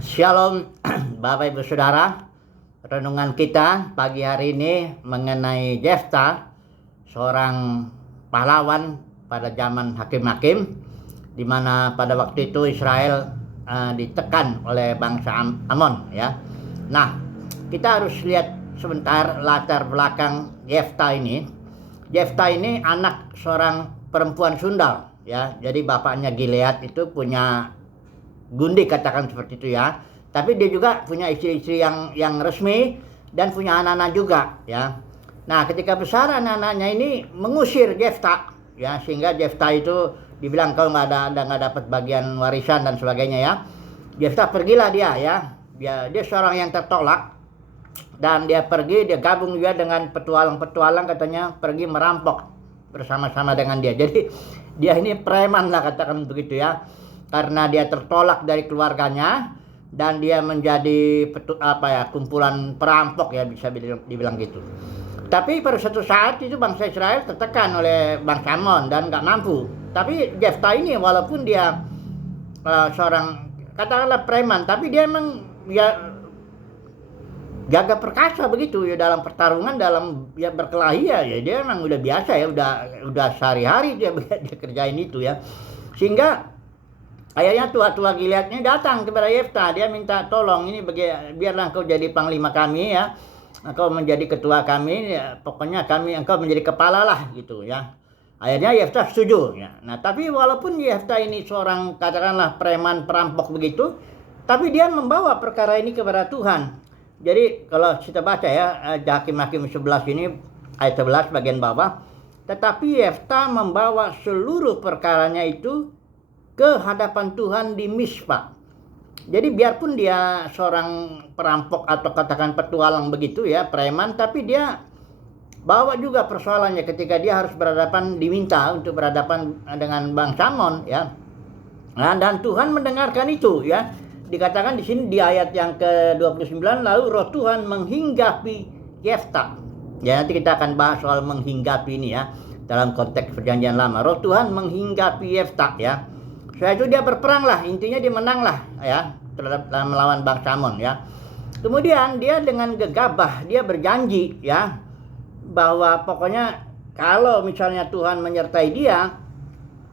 Shalom Bapak Ibu Saudara. Renungan kita pagi hari ini mengenai Yefta, seorang pahlawan pada zaman hakim-hakim, di mana pada waktu itu Israel ditekan oleh bangsa Amon ya. Nah, kita harus lihat sebentar latar belakang Yefta ini. Yefta ini anak seorang perempuan sundal ya. Jadi bapaknya Gilead itu punya gundik, katakan seperti itu ya. Tapi dia juga punya istri-istri yang resmi dan punya anak-anak juga ya. Nah, ketika besar anak-anaknya ini mengusir Yefta ya, sehingga Yefta itu dibilang kau nggak dapat bagian warisan dan sebagainya ya. Yefta pergilah dia ya. Dia seorang yang tertolak dan dia gabung juga dengan petualang-petualang, katanya pergi merampok bersama-sama dengan dia. Jadi dia ini preman lah, katakan begitu ya. Karena dia tertolak dari keluarganya dan dia menjadi kumpulan perampok ya, bisa dibilang gitu. Tapi pada suatu saat itu bangsa Israel tertekan oleh bangsa Amon dan nggak mampu. Tapi Yefta ini walaupun dia seorang katakanlah preman, tapi dia emang ya gagah perkasa begitu ya dalam pertarungan, dalam ya berkelahi ya dia emang udah biasa ya, udah sehari-hari dia kerjain itu ya. Sehingga akhirnya tua-tua Gilead ini datang kepada Yefta, dia minta tolong ini biarlah engkau jadi panglima kami ya, engkau menjadi ketua kami ya, pokoknya engkau menjadi kepala lah gitu ya. Akhirnya Yefta setuju ya. Nah, tapi walaupun Yefta ini seorang katakanlah preman perampok begitu, tapi dia membawa perkara ini kepada Tuhan. Jadi kalau kita baca ya Hakim-Hakim 11 ini ayat 11 bagian bawah, tetapi Yefta membawa seluruh perkaranya itu ke hadapan Tuhan di Mispa. Jadi biarpun dia seorang perampok atau katakan petualang begitu ya, preman, tapi dia bawa juga persoalannya ketika dia harus diminta untuk berhadapan dengan bangsa Amon ya. Nah, dan Tuhan mendengarkan itu ya. Dikatakan di sini di ayat yang ke-29, lalu roh Tuhan menghinggapi Yefta. Ya, nanti kita akan bahas soal menghinggapi ini ya dalam konteks perjanjian lama. Roh Tuhan menghinggapi Yefta ya. Setelah itu dia berperang lah, intinya dia menang lah ya terhadap melawan bangsa Amon ya. Kemudian dia dengan gegabah dia berjanji ya bahwa pokoknya kalau misalnya Tuhan menyertai dia,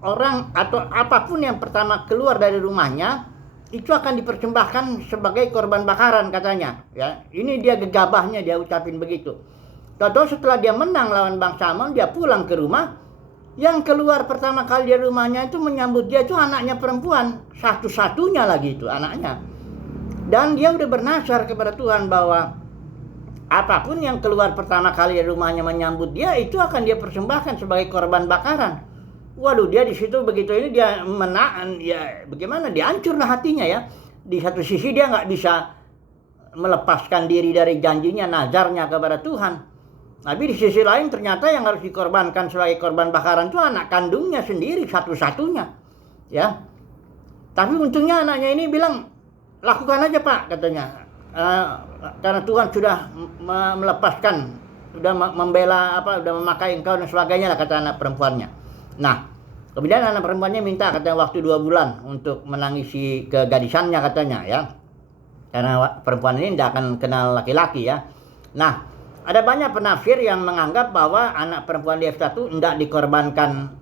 orang atau apapun yang pertama keluar dari rumahnya itu akan dipersembahkan sebagai korban bakaran, katanya ya. Ini dia gegabahnya, dia ucapin begitu. Tahu setelah dia menang lawan bangsa Amon, dia pulang ke rumah. Yang keluar pertama kali dari rumahnya itu menyambut dia itu anaknya perempuan, satu-satunya lagi itu anaknya. Dan dia udah bernasar kepada Tuhan bahwa apapun yang keluar pertama kali dari rumahnya menyambut dia itu akan dia persembahkan sebagai korban bakaran. Waduh, dia di situ begitu ini dia menaan ya, bagaimana dia hancurlah hatinya ya. Di satu sisi dia nggak bisa melepaskan diri dari janjinya, nazarnya kepada Tuhan. Tapi di sisi lain ternyata yang harus dikorbankan sebagai korban bakaran itu anak kandungnya sendiri, satu-satunya ya. Tapi untungnya anaknya ini bilang, lakukan aja Pak, katanya, karena Tuhan sudah melepaskan, sudah membela sudah memakai engkau dan sebagainya lah, kata anak perempuannya. Nah, kemudian anak perempuannya minta katanya waktu 2 bulan untuk menangisi kegadisannya, katanya ya. Karena perempuan ini tidak akan kenal laki-laki ya. Nah, ada banyak penafsir yang menganggap bahwa anak perempuan Yefta itu tidak dikorbankan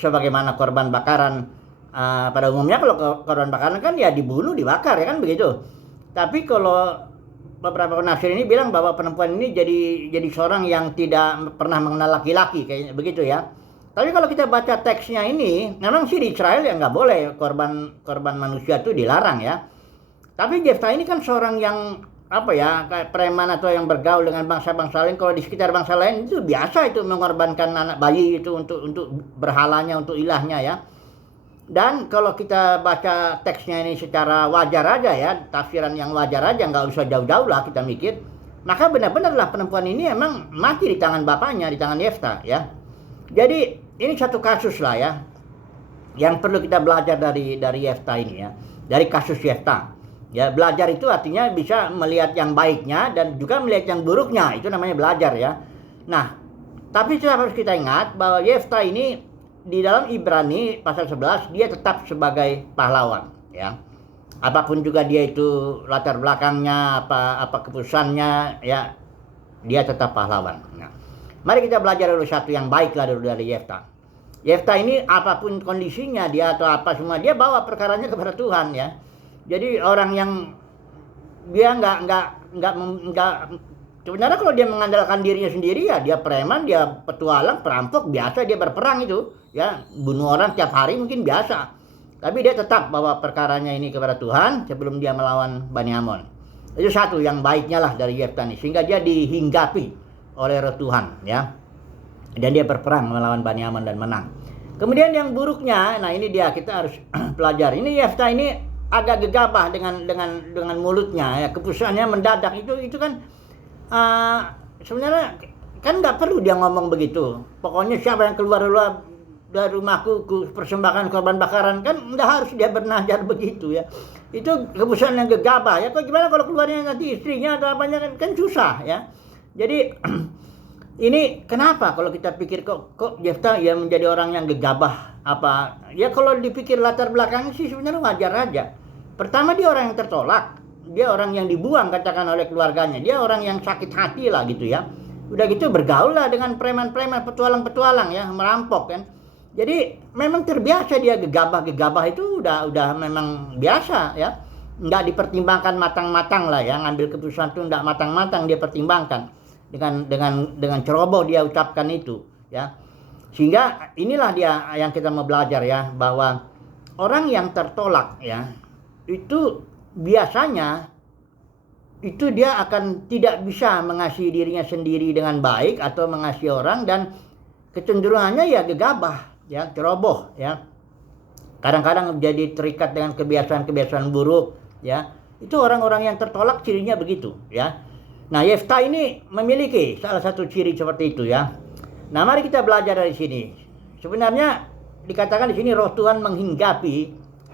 sebagaimana korban bakaran. Pada umumnya kalau korban bakaran kan ya dibunuh, dibakar ya kan begitu. Tapi kalau beberapa penafsir ini bilang bahwa perempuan ini jadi seorang yang tidak pernah mengenal laki-laki, kayaknya begitu ya. Tapi kalau kita baca teksnya ini, memang sih di Israel ya nggak boleh korban manusia itu dilarang ya. Tapi Yefta ini kan seorang yang kayak preman atau yang bergaul dengan bangsa-bangsa lain. Kalau di sekitar bangsa lain itu biasa itu mengorbankan anak bayi itu untuk berhalanya, untuk ilahnya ya. Dan kalau kita baca teksnya ini secara wajar aja ya, tafsiran yang wajar aja, nggak usah jauh-jauh lah kita mikir, maka benar-benarlah perempuan ini emang mati di tangan bapaknya, di tangan Yefta ya. Jadi ini satu kasus lah ya yang perlu kita belajar dari Yefta ini ya, dari kasus Yefta ya. Belajar itu artinya bisa melihat yang baiknya dan juga melihat yang buruknya, itu namanya belajar ya. Nah, tapi harus kita ingat bahwa Yefta ini di dalam Ibrani pasal 11 dia tetap sebagai pahlawan ya. apapun juga dia itu latar belakangnya, apa keputusannya, ya dia tetap pahlawan. Nah, mari kita belajar dulu satu yang baik lah dulu dari Yefta. Yefta ini apapun kondisinya dia atau apa semua, dia bawa perkaranya kepada Tuhan ya. Jadi orang yang dia nggak sebenarnya kalau dia mengandalkan dirinya sendiri ya dia preman, dia petualang, perampok, biasa dia berperang itu ya, bunuh orang tiap hari mungkin biasa. Tapi dia tetap bawa perkaranya ini kepada Tuhan sebelum dia melawan Bani Amon. Itu satu yang baiknya lah dari Yefta ini, sehingga dia dihinggapi oleh roh Tuhan ya. Dan dia berperang melawan Bani Amon dan menang. Kemudian yang buruknya, nah ini dia kita harus pelajari. Ini Yefta ini agak gegabah dengan mulutnya ya, keputusannya mendadak itu kan sebenarnya kan nggak perlu dia ngomong begitu. Pokoknya siapa yang keluar dari rumahku ku persembahkan korban bakaran, kan nggak harus dia bernazar begitu ya. Itu keputusan yang gegabah ya. Kok gimana kalau keluarnya nanti istrinya atau apanya, kan susah ya. Jadi ini kenapa kalau kita pikir kok Yefta ya menjadi orang yang gegabah apa ya, kalau dipikir latar belakangnya sih sebenarnya wajar aja. Pertama dia orang yang tertolak, dia orang yang dibuang katakan oleh keluarganya, dia orang yang sakit hati lah gitu ya. Udah gitu bergaul lah dengan preman-preman, petualang-petualang ya, merampok kan. Jadi memang terbiasa dia gegabah itu udah memang biasa ya. Nggak dipertimbangkan matang-matang lah ya, ngambil keputusan itu nggak matang-matang dia pertimbangkan. Dengan ceroboh dia ucapkan itu ya. Sehingga inilah dia yang kita mau belajar ya, bahwa orang yang tertolak ya, itu biasanya itu dia akan tidak bisa mengasihi dirinya sendiri dengan baik atau mengasihi orang, dan kecenderungannya ya gegabah ya, ceroboh ya. Kadang-kadang menjadi terikat dengan kebiasaan-kebiasaan buruk ya. Itu orang-orang yang tertolak cirinya begitu ya. Nah, Yefta ini memiliki salah satu ciri seperti itu ya. Nah, mari kita belajar dari sini. Sebenarnya dikatakan di sini roh Tuhan menghinggapi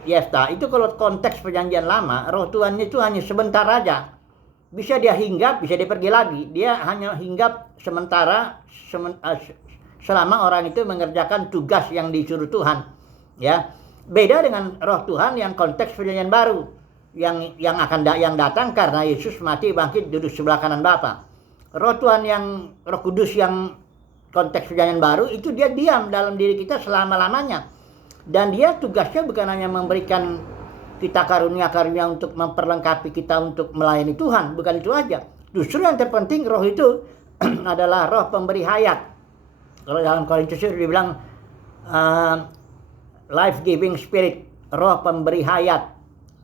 Yefta. Itu kalau konteks perjanjian lama, roh Tuhan itu hanya sebentar aja. Bisa dia hinggap, bisa dia pergi lagi. Dia hanya hinggap sementara selama orang itu mengerjakan tugas yang disuruh Tuhan. Ya. Beda dengan roh Tuhan yang konteks perjanjian baru, yang datang karena Yesus mati bangkit duduk sebelah kanan Bapa. Roh Tuhan yang Roh Kudus yang konteks perjanjian baru itu dia diam dalam diri kita selama-lamanya. Dan dia tugasnya bukan hanya memberikan kita karunia-karunia untuk memperlengkapi kita untuk melayani Tuhan, bukan itu aja. Justru yang terpenting roh itu adalah roh pemberi hayat. Kalau dalam Korintus itu dibilang life giving spirit, roh pemberi hayat,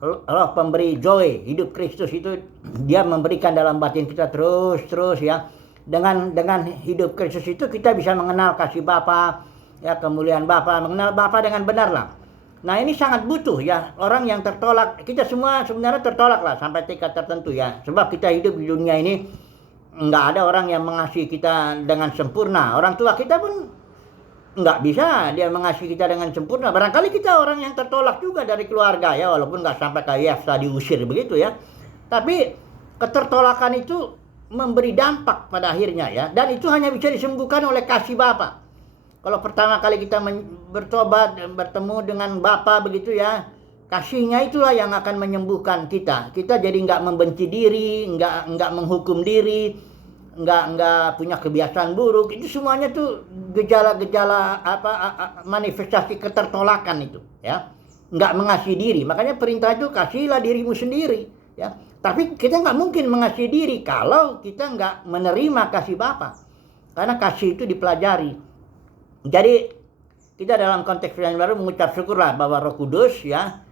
roh pemberi joy, hidup Kristus itu dia memberikan dalam batin kita terus ya. Dengan hidup Kristus itu kita bisa mengenal kasih Bapa, ya, kemuliaan Bapa, mengenal Bapa dengan benar lah. Nah, ini sangat butuh ya, orang yang tertolak. Kita semua sebenarnya tertolak lah sampai tingkat tertentu ya. Sebab kita hidup di dunia ini nggak ada orang yang mengasihi kita dengan sempurna. Orang tua kita pun nggak bisa dia mengasihi kita dengan sempurna. Barangkali kita orang yang tertolak juga dari keluarga ya, walaupun nggak sampai kayak Yefta diusir begitu ya. Tapi ketertolakan itu memberi dampak pada akhirnya ya, dan itu hanya bisa disembuhkan oleh kasih Bapa. Kalau pertama kali kita bertobat dan bertemu dengan Bapa begitu ya, kasihnya itulah yang akan menyembuhkan kita. Kita jadi nggak membenci diri, nggak menghukum diri, nggak punya kebiasaan buruk. Itu semuanya tuh gejala-gejala manifestasi ketertolakan itu ya. Nggak mengasihi diri. Makanya perintah itu kasihilah dirimu sendiri ya. Tapi kita nggak mungkin mengasihi diri kalau kita nggak menerima kasih Bapa. Karena kasih itu dipelajari. Jadi kita dalam konteks yang baru mengucap syukurlah bahwa Roh Kudus ya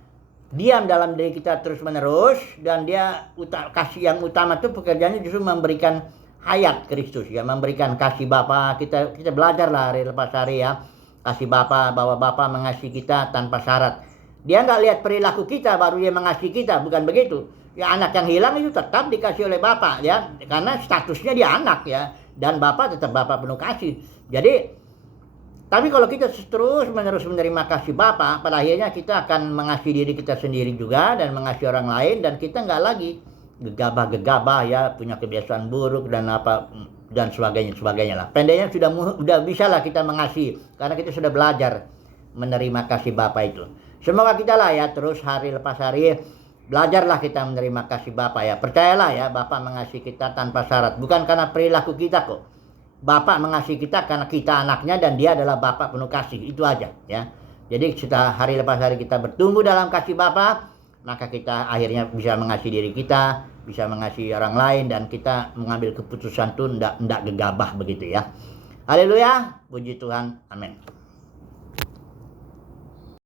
diam dalam diri kita terus menerus, dan dia kasih yang utama itu pekerjaannya justru memberikan hayat Kristus ya, memberikan kasih Bapa. Kita belajarlah hari lepas hari ya, kasih Bapa, bahwa Bapa mengasihi kita tanpa syarat. Dia nggak lihat perilaku kita baru dia mengasihi kita, bukan begitu. Ya, anak yang hilang itu tetap dikasih oleh Bapa ya, karena statusnya dia anak ya, dan Bapa tetap Bapa penuh kasih. Jadi tapi kalau kita terus menerus menerima kasih Bapa, pada akhirnya kita akan mengasihi diri kita sendiri juga dan mengasihi orang lain, dan kita nggak lagi gegabah ya, punya kebiasaan buruk dan sebagainya lah. Pendeknya sudah bisa lah kita mengasihi karena kita sudah belajar menerima kasih Bapa itu. Semoga kita lah ya terus hari lepas hari belajarlah kita menerima kasih Bapa ya. Percayalah ya, Bapa mengasihi kita tanpa syarat. Bukan karena perilaku kita kok. Bapak mengasihi kita karena kita anaknya dan dia adalah Bapak penuh kasih. Itu aja ya. Jadi setelah hari lepas hari kita bertumbuh dalam kasih Bapa, maka kita akhirnya bisa mengasihi diri kita, bisa mengasihi orang lain, dan kita mengambil keputusan itu tidak gegabah begitu ya. Haleluya, puji Tuhan, amin.